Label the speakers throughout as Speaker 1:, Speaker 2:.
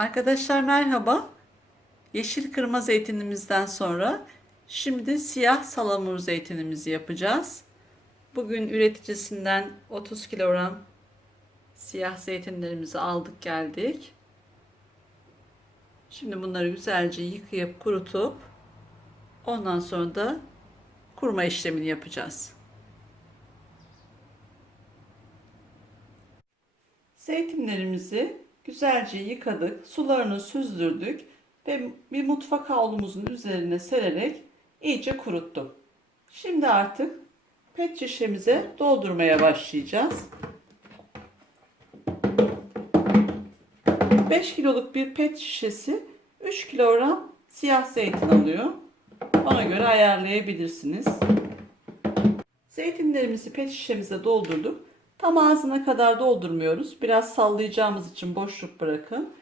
Speaker 1: Arkadaşlar merhaba. Yeşil kırma zeytinimizden sonra şimdi siyah salamur zeytinimizi yapacağız. Bugün üreticisinden 30 kilogram siyah zeytinlerimizi aldık geldik. Şimdi bunları güzelce yıkayıp kurutup ondan sonra da kurma işlemini yapacağız. Zeytinlerimizi güzelce yıkadık, sularını süzdürdük ve bir mutfak havlumuzun üzerine sererek iyice kuruttuk. Şimdi artık pet şişemize doldurmaya başlayacağız. 5 kiloluk bir pet şişesi 3 kilogram siyah zeytin alıyor. Ona göre ayarlayabilirsiniz. Zeytinlerimizi pet şişemize doldurduk. Tam ağzına kadar doldurmuyoruz. Biraz sallayacağımız için boşluk bırakın.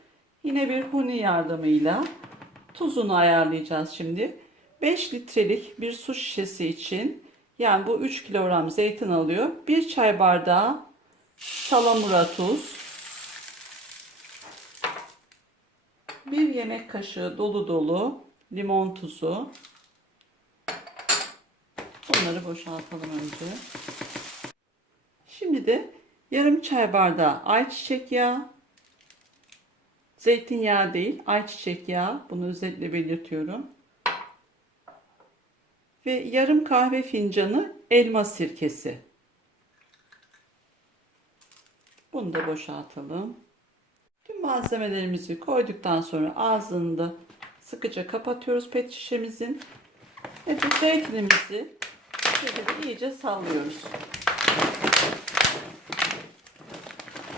Speaker 1: Yine bir huni yardımıyla tuzunu ayarlayacağız şimdi. 5 litrelik bir su şişesi için yani bu 3 kilogram zeytin alıyor. 1 çay bardağı salamura tuz. 1 yemek kaşığı dolu dolu limon tuzu. Bunları boşaltalım önce. Şimdi de yarım çay bardağı ayçiçek yağı, zeytinyağı değil ayçiçek yağı bunu özellikle belirtiyorum. Ve yarım kahve fincanı elma sirkesi. Bunu da boşaltalım. Tüm malzemelerimizi koyduktan sonra ağzını da sıkıca kapatıyoruz pet şişemizin. Ve zeytinimizi şöyle iyice sallıyoruz.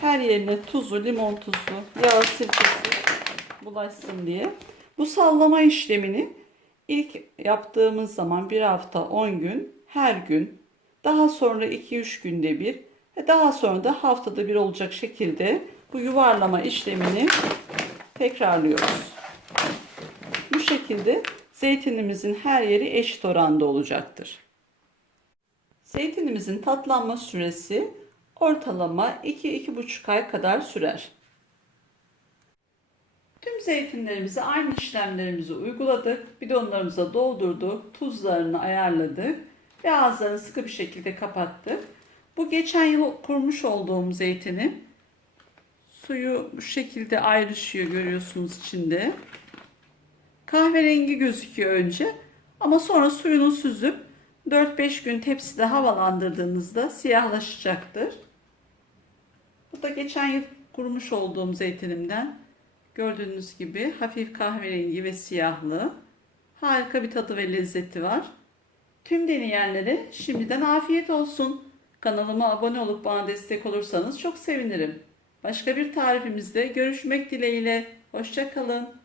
Speaker 1: Her yerine tuzu, limon tuzu, yağ sirkesi bulaşsın diye. Bu sallama işlemini ilk yaptığımız zaman bir hafta 10 gün, her gün, daha sonra 2-3 günde bir ve daha sonra da haftada bir olacak şekilde bu yuvarlama işlemini tekrarlıyoruz. Bu şekilde zeytinimizin her yeri eşit oranda olacaktır. Zeytinimizin tatlanma süresi ortalama 2-2,5 ay kadar sürer. Tüm zeytinlerimizi aynı işlemlerimizi uyguladık. Bidonlarımıza doldurduk. Tuzlarını ayarladık. Ve ağızlarını sıkı bir şekilde kapattık. Bu geçen yıl kurmuş olduğum zeytinin suyu bu şekilde ayrışıyor görüyorsunuz içinde. Kahverengi gözüküyor önce ama sonra suyunu süzüp 4-5 gün tepside havalandırdığınızda siyahlaşacaktır. Bu da geçen yıl kurumuş olduğum zeytinimden. Gördüğünüz gibi hafif kahverengi ve siyahlı. Harika bir tadı ve lezzeti var. Tüm deneyenlere şimdiden afiyet olsun. Kanalıma abone olup bana destek olursanız çok sevinirim. Başka bir tarifimizde görüşmek dileğiyle. Hoşçakalın.